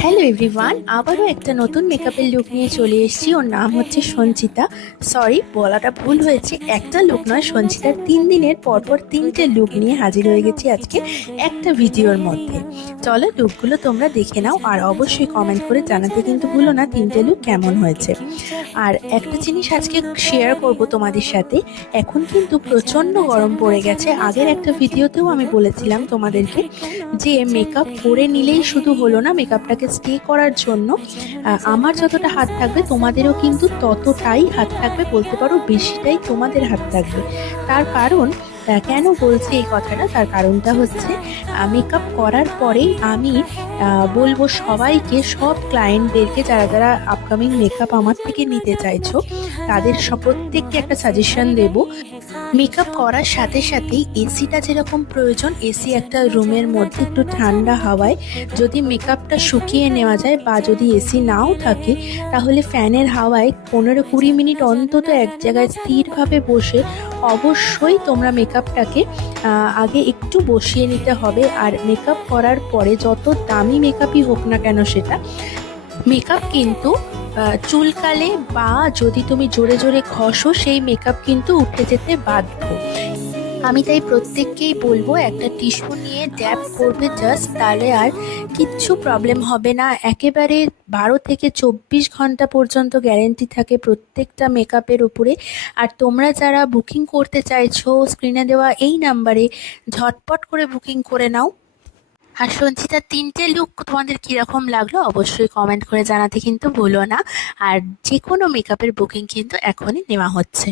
Hello everyone, আবারও একটা নতুন মেকআপের লুক নিয়ে চলে এসেছি। ওর নাম হচ্ছে সঞ্চিতা। সরি, বলাটা ভুল হয়েছে। একটা লুক নয়, সঞ্চিতার 3 দিনের পরপর 3টে লুক নিয়ে হাজির হয়ে গেছি আজকে একটা ভিডিওর মধ্যে। চলো লুকগুলো তোমরা দেখে নাও, আর অবশ্যই কমেন্ট করে জানাতে কিন্তু ভুলো না 3টে লুক কেমন হয়েছে। আর একটা জিনিস আজকে শেয়ার করব তোমাদের সাথে। এখন কিন্তু প্রচণ্ড গরম পড়ে গেছে। আগের একটা ভিডিওতেও আমি বলেছিলাম তোমাদেরকে যে মেকআপ করে নিলেই শুধু হলো না, মেকআপটাকে স্টে করার জন্য আমার যতটা হাত থাকবে তোমাদেরও কিন্তু ততটাই হাত থাকবে, বলতে পারো বেশিটাই তোমাদের হাত থাকবে। তার কারণ কেন বলছি এই কথাটা, তার কারণটা হচ্ছে মেকআপ করার পরেই আমি বলবো সবাইকে, সব ক্লায়েন্টদেরকে যারা যারা আপকামিং মেকআপ আমার থেকে নিতে চাইছো তাদের প্রত্যেককে একটা সাজেশন দেবো। মেকআপ করার সাথে সাথেই এসিটা যেরকম প্রয়োজন, এসি একটা রুমের মধ্যে একটু ঠান্ডা হাওয়ায় যদি মেকআপটা শুকিয়ে নেওয়া যায়, বা যদি এসি নাও থাকে তাহলে ফ্যানের হাওয়ায় 15-20 মিনিট অন্তত এক জায়গায় স্থিরভাবে বসে অবশ্যই তোমরা মেকআপটাকে আগে একটু বসিয়ে নিতে হবে। আর মেকআপ করার পরে যত দামি মেকআপই হোক না কেন, সেটা মেকআপ কিন্তু চুলকালে বা যদি তুমি জোরে জোরে ঘষো সেই মেকআপ কিন্তু উঠে যেতে বাধ্য। আমি তাই প্রত্যেককেই বলবো একটা টিস্যু নিয়ে ড্যাব করবে জাস্ট, তাহলে আর কিচ্ছু প্রবলেম হবে না। একেবারে 12 থেকে 24 ঘন্টা পর্যন্ত গ্যারেন্টি থাকে প্রত্যেকটা মেকআপের উপরে। আর তোমরা যারা বুকিং করতে চাইছো, স্ক্রিনে দেওয়া এই নাম্বারে ঝটপট করে বুকিং করে নাও। আর সঞ্চিতার 3টে লুক তোমাদের কীরকম লাগলো অবশ্যই কমেন্ট করে জানাতে কিন্তু ভুলো না। আর যে কোনো মেকআপের বুকিং কিন্তু এখনই নেওয়া হচ্ছে।